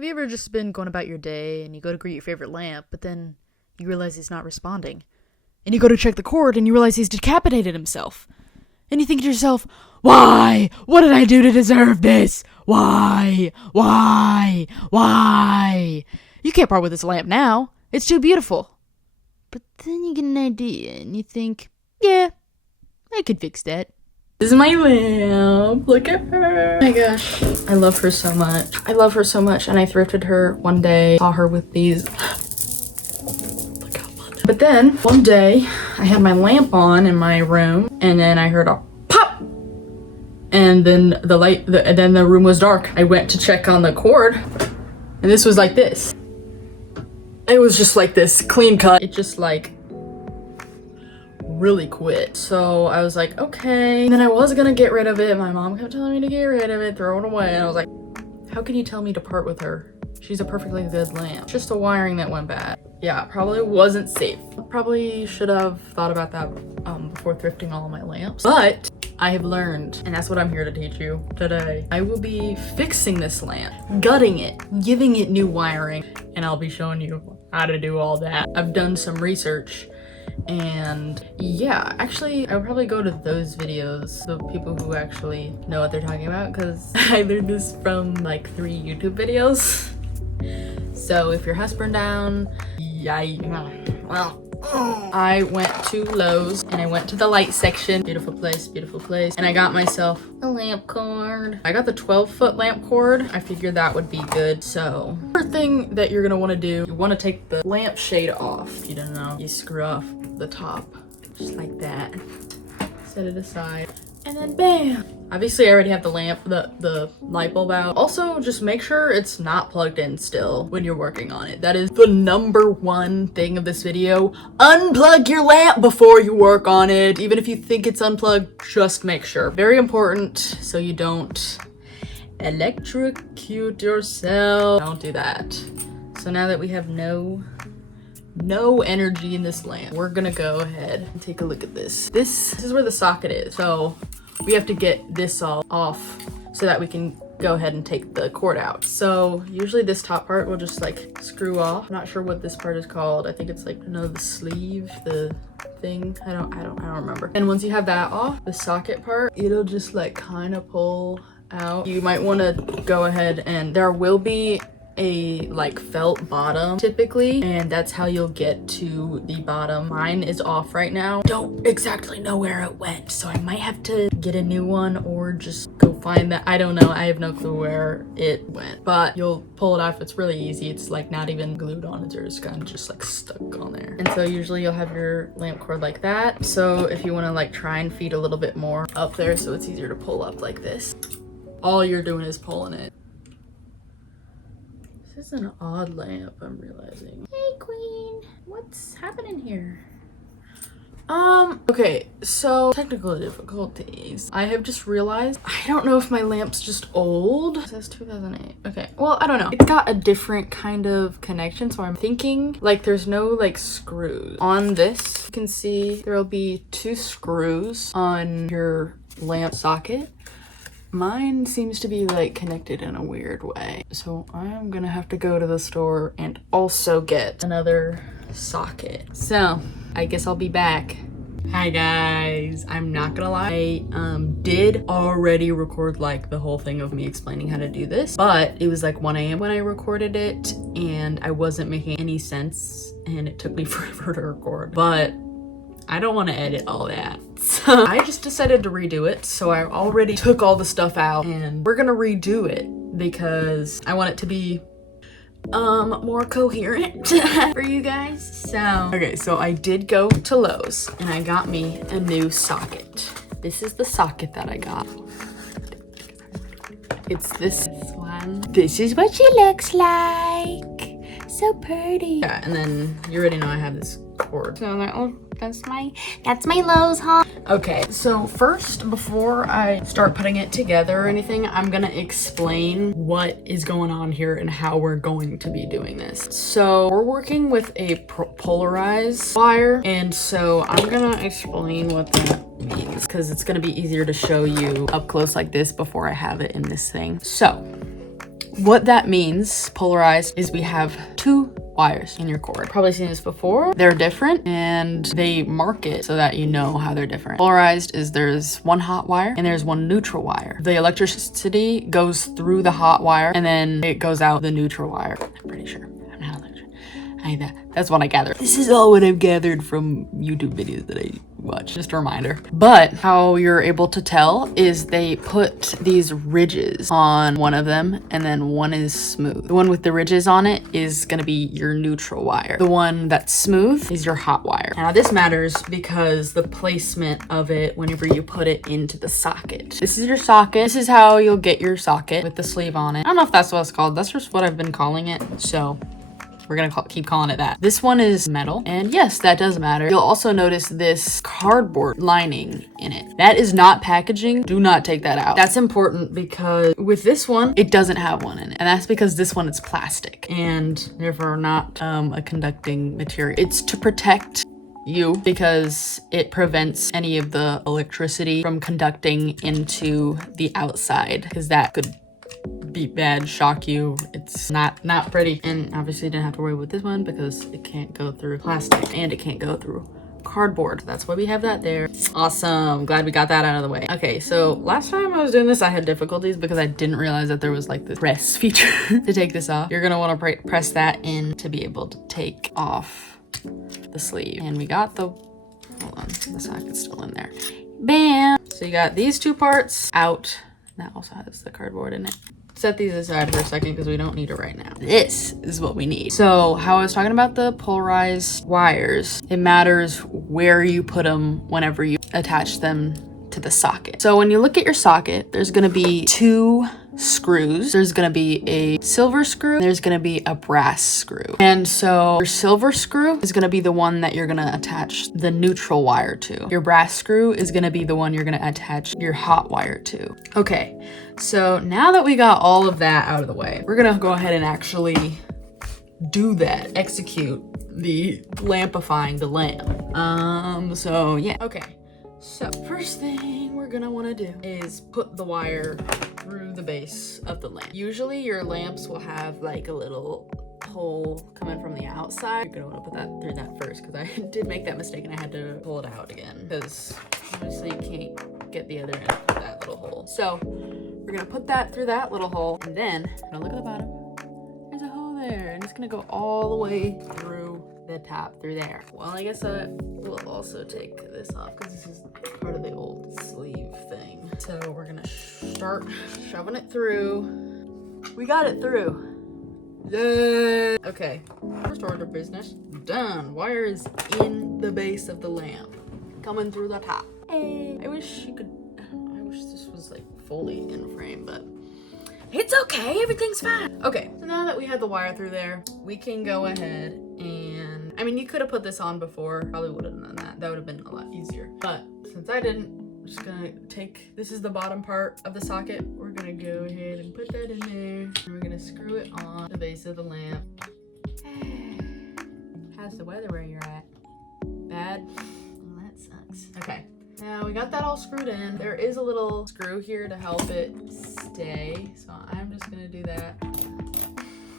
Have you ever just been going about your day and you go to greet your favorite lamp, but then you realize he's not responding? And you go to check the cord and you realize he's decapitated himself. And you think to yourself, why? What did I do to deserve this? Why? Why? Why? You can't part with this lamp now. It's too beautiful. But then you get an idea and you think, yeah, I could fix that. This is my lamp. Look at her. Oh my gosh. I love her so much. I love her so much. And I thrifted her one day. Saw her with these. Look how much. But then one day I had my lamp on in my room and then I heard a pop. And then then the room was dark. I went to check on the cord and this was like this. It was just like this clean cut. It just like really quit. So I was like, okay. And then I was gonna get rid of it. My mom kept telling me to get rid of it, throw it away. And I was like, how can you tell me to part with her? She's a perfectly good lamp. Just the wiring that went bad. Yeah, probably wasn't safe. Probably should have thought about that before thrifting all of my lamps. But I have learned, and that's what I'm here to teach you today. I will be fixing this lamp, gutting it, giving it new wiring, and I'll be showing you how to do all that. I've done some research. And yeah, actually I would probably go to those videos, the people who actually know what they're talking about, because I learned this from like 3 YouTube videos. So if your house burned down, well, I went to Lowe's and I went to the light section. Beautiful place, and I got myself a lamp cord. I got the 12-foot lamp cord. I figured that would be good. So first thing that you're gonna want to do, you want to take the lamp shade off. If you don't know, you screw off the top just like that, set it aside, and then bam. Obviously I already have the lamp, the light bulb out. Also, just make sure it's not plugged in still when you're working on it. That is the #1 thing of this video. Unplug your lamp before you work on it. Even if you think it's unplugged, just make sure. Very important, so you don't electrocute yourself. Don't do that. So now that we have no energy in this lamp, we're gonna go ahead and take a look at this. This is where the socket is. So we have to get this all off so that we can go ahead and take the cord out. So usually this top part will just like screw off. I'm not sure what this part is called. I think it's like, the sleeve, the thing. I don't remember. And once you have that off, the socket part, it'll just like kind of pull out. You might want to go ahead, and there will be a like felt bottom typically, and that's how you'll get to the bottom. Mine is off right now. Don't exactly know where it went, so I might have to get a new one or just go find that. I don't know. I have no clue where it went, but you'll pull it off. It's really easy. It's like not even glued on. It's just kind of just like stuck on there. And so usually you'll have your lamp cord like that. So if you want to like try and feed a little bit more up there so it's easier to pull up like this, all you're doing is pulling it. This is an odd lamp, I'm realizing. Hey, Queen. What's happening here? Okay, so technical difficulties. I have just realized, I don't know if my lamp's just old. It says 2008. Okay, well, I don't know. It's got a different kind of connection, so I'm thinking like there's no like screws. On this, you can see there'll be 2 screws on your lamp socket. Mine seems to be like connected in a weird way. So I'm gonna have to go to the store and also get another socket. So I guess I'll be back. Hi guys, I'm not gonna lie, I did already record like the whole thing of me explaining how to do this, but it was like 1 a.m. when I recorded it and I wasn't making any sense and it took me forever to record, but I don't want to edit all that. So I just decided to redo it. So I already took all the stuff out and we're gonna redo it because I want it to be more coherent for you guys. So okay, so I did go to Lowe's and I got me a new socket. This is the socket that I got. It's this one. This is what she looks like. So pretty. Yeah, and then you already know I have this cord. So that's my Lowe's haul. Okay, so first, before I start putting it together or anything, I'm gonna explain what is going on here and how we're going to be doing this. So we're working with a polarized wire, and so I'm gonna explain what that means because it's gonna be easier to show you up close like this before I have it in this thing. So what that means, polarized, is we have two wires in your cord. Probably seen this before. They're different and they mark it so that you know how they're different. Polarized is there's one hot wire and there's one neutral wire. The electricity goes through the hot wire and then it goes out the neutral wire. I'm pretty sure. I'm not electric. That's what I gathered. This is all what I've gathered from YouTube videos that I watch. Just a reminder. But how you're able to tell is they put these ridges on one of them and then one is smooth. The one with the ridges on it is gonna be your neutral wire. The one that's smooth is your hot wire. Now this matters because the placement of it whenever you put it into the socket. This is your socket. This is how you'll get your socket with the sleeve on it. I don't know if that's what it's called. That's just what I've been calling it. So we're gonna keep calling it that. This one is metal, and yes, that does matter. You'll also notice this cardboard lining in it. That is not packaging. Do not take that out. That's important because with this one, it doesn't have one in it. And that's because this one is plastic and therefore not a conducting material. It's to protect you because it prevents any of the electricity from conducting into the outside because that could be bad, shock you. It's not pretty. And obviously you didn't have to worry with this one because it can't go through plastic and it can't go through cardboard. That's why we have that there. Awesome. Glad we got that out of the way. Okay, so last time I was doing this, I had difficulties because I didn't realize that there was like this press feature to take this off. You're gonna want to press that in to be able to take off the sleeve. And we got the, hold on, the socket's still in there. Bam! So you got these two parts out. That also has the cardboard in it. Set these aside for a second because we don't need it right now. This is what we need. So how I was talking about the polarized wires, it matters where you put them whenever you attach them to the socket. So when you look at your socket, there's gonna be two screws. There's gonna be a silver screw, there's gonna be a brass screw. And so your silver screw is gonna be the one that you're gonna attach the neutral wire to. Your brass screw is gonna be the one you're gonna attach your hot wire to. Okay, so now that we got all of that out of the way, we're gonna go ahead and actually do that, execute the lampifying the lamp. So yeah, okay. So first thing we're gonna wanna do is put the wire through the base of the lamp. Usually your lamps will have like a little hole coming from the outside. You're gonna wanna put that through that first because I did make that mistake and I had to pull it out again because obviously you can't get the other end of that little hole. So we're gonna put that through that little hole and then look at the bottom. There's a hole there and it's gonna go all the way through the top through there. Well, I guess I will also take this off because this is part of the old sleeve thing. So we're gonna start shoving it through. We got it through. Yay! Okay, first order of business done. Wire is in the base of the lamp, coming through the top. Hey, I wish this was like fully in frame, but it's okay, everything's fine. Okay, so now that we had the wire through there, we can go ahead and, I mean, you could have put this on before, probably would have done that. That would have been a lot easier. But since I didn't, I'm just gonna take, this is the bottom part of the socket. We're gonna go ahead and put that in there. And we're gonna screw it on the base of the lamp. How's the weather where you're at? Bad? Well, that sucks. Okay. Now we got that all screwed in. There is a little screw here to help it stay. So I'm just gonna do that.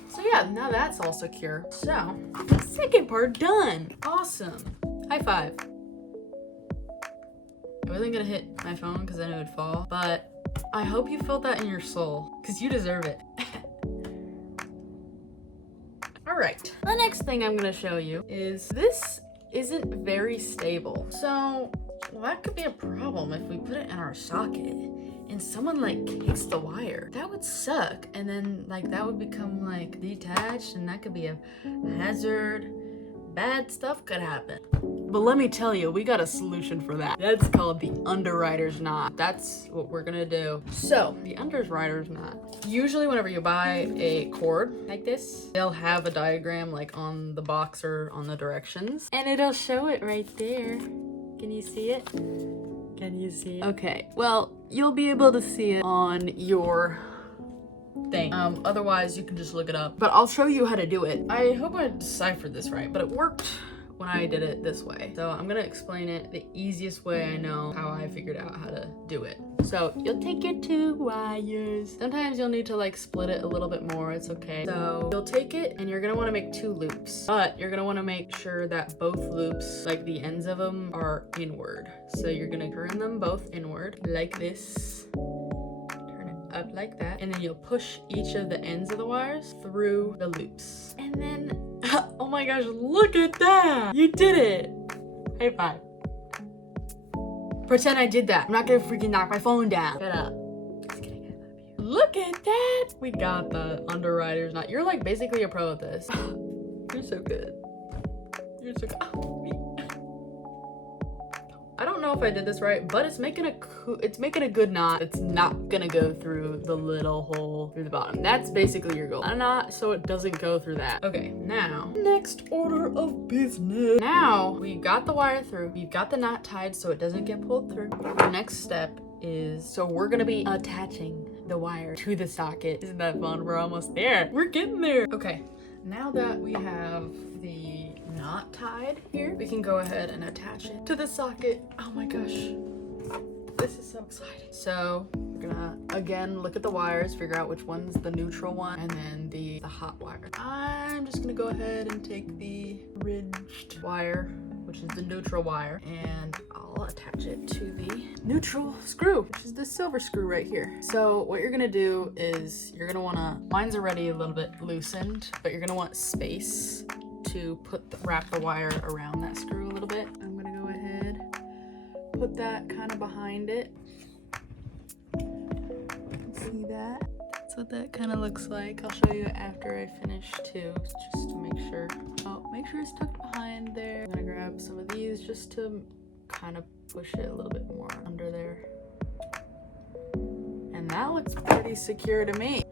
So yeah, now that's all secure. So the second part done. Awesome. High five. I wasn't gonna hit my phone because I knew it would fall, but I hope you felt that in your soul because you deserve it. All right. The next thing I'm gonna show you is this isn't very stable. So well, that could be a problem if we put it in our socket and someone like kicks the wire. That would suck. And then like that would become like detached and that could be a hazard. Bad stuff could happen. But let me tell you, we got a solution for that. That's called the underwriter's knot. That's what we're gonna do. So the underwriter's knot. Usually whenever you buy a cord like this, they'll have a diagram like on the box or on the directions. And it'll show it right there. Can you see it? Can you see it? Okay, well, you'll be able to see it on your thing. Otherwise, you can just look it up. But I'll show you how to do it. I hope I deciphered this right, but it worked when I did it this way. So I'm gonna explain it the easiest way I know, how I figured out how to do it. So you'll take your 2 wires. Sometimes you'll need to like split it a little bit more, it's okay. So you'll take it and you're gonna wanna make 2 loops, but you're gonna wanna make sure that both loops, like the ends of them, are inward. So you're gonna turn them both inward like this. Turn it up like that. And then you'll push each of the ends of the wires through the loops. And then, oh my gosh, look at that! You did it! High five. Pretend I did that. I'm not gonna freaking knock my phone down. Shut up. Just kidding, I love you. Look at that! We got the underwriters knot. You're like basically a pro at this. You're so good. You're so good. Oh, me. I don't know if I did this right, but it's making a good knot. It's not gonna go through the little hole through the bottom. That's basically your goal. A knot so it doesn't go through that. Okay, now, next order of business. Now, we got the wire through. We've got the knot tied so it doesn't get pulled through. The next step is, so we're gonna be attaching the wire to the socket. Isn't that fun? We're almost there. We're getting there. Okay, now that we have the knot tied here, we can go ahead and attach it to the socket. Oh my gosh, this is so exciting. So we're gonna again look at the wires, figure out which one's the neutral one, and then the hot wire. I'm just gonna go ahead and take the ridged wire, which is the neutral wire, and I'll attach it to the neutral screw, which is the silver screw right here. So what you're gonna do is you're gonna wanna, mine's already a little bit loosened, but you're gonna want space to wrap the wire around that screw a little bit. I'm gonna go ahead, put that kind of behind it. See that? That's what that kind of looks like. I'll show you after I finish too, just to make sure. Oh, make sure it's tucked behind there. I'm gonna grab some of these just to kind of push it a little bit more under there. And that looks pretty secure to me.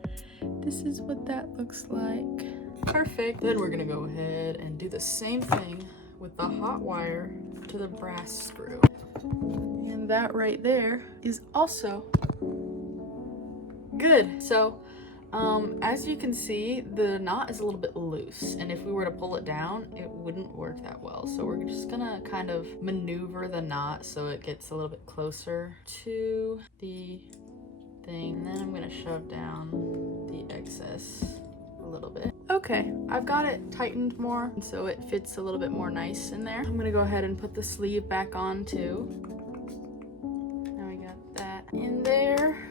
This is what that looks like. Perfect. Then we're gonna go ahead and do the same thing with the hot wire to the brass screw. And that right there is also good. So as you can see, the knot is a little bit loose, and if we were to pull it down, it wouldn't work that well. So we're just gonna kind of maneuver the knot so it gets a little bit closer to the thing. And then I'm gonna shove down the excess a little bit. Okay, I've got it tightened more so it fits a little bit more nice in there. I'm gonna go ahead and put the sleeve back on too. Now we got that in there.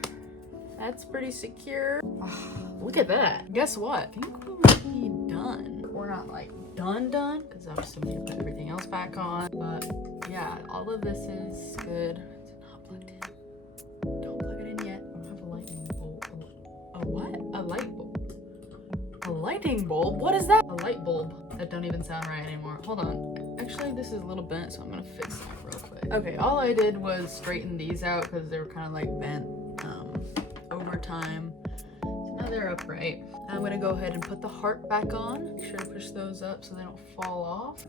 That's pretty secure. Oh, look at that. Guess what? I think we might be done. We're not like done because I still need to put everything else back on. But yeah, all of this is good. It's not plugged in. Don't plug it in yet. I don't have a lightning bulb. A what? A light bulb. A lighting bulb? What is that? A light bulb. That don't even sound right anymore. Hold on. Actually, this is a little bent, so I'm gonna fix that real quick. Okay, all I did was straighten these out because they were kind of like bent over time. So now they're upright. I'm gonna go ahead and put the heart back on. Make sure to push those up so they don't fall off.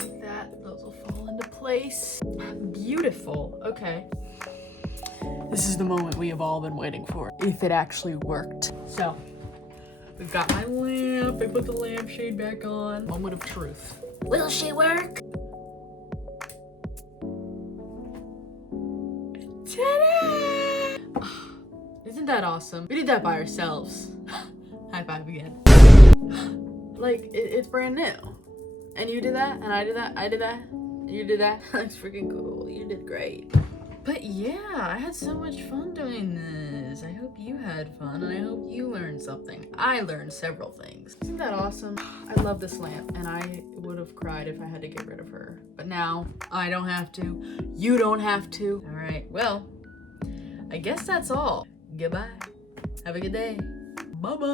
Like that, those will fall into place. Beautiful. Okay. This is the moment we have all been waiting for, if it actually worked. So, we've got my lamp. I put the lampshade back on. Moment of truth. Will she work? Ta-da! Isn't that awesome? We did that by ourselves. High five again. Like, it's brand new. And you did that, and I did that, I did that, you did that. That's freaking cool. You did great. But yeah, I had so much fun doing this. I hope you had fun, and I hope you learned something. I learned several things. Isn't that awesome? I love this lamp, and I would have cried if I had to get rid of her. But now, I don't have to. You don't have to. All right, well, I guess that's all. Goodbye. Have a good day. Bye-bye.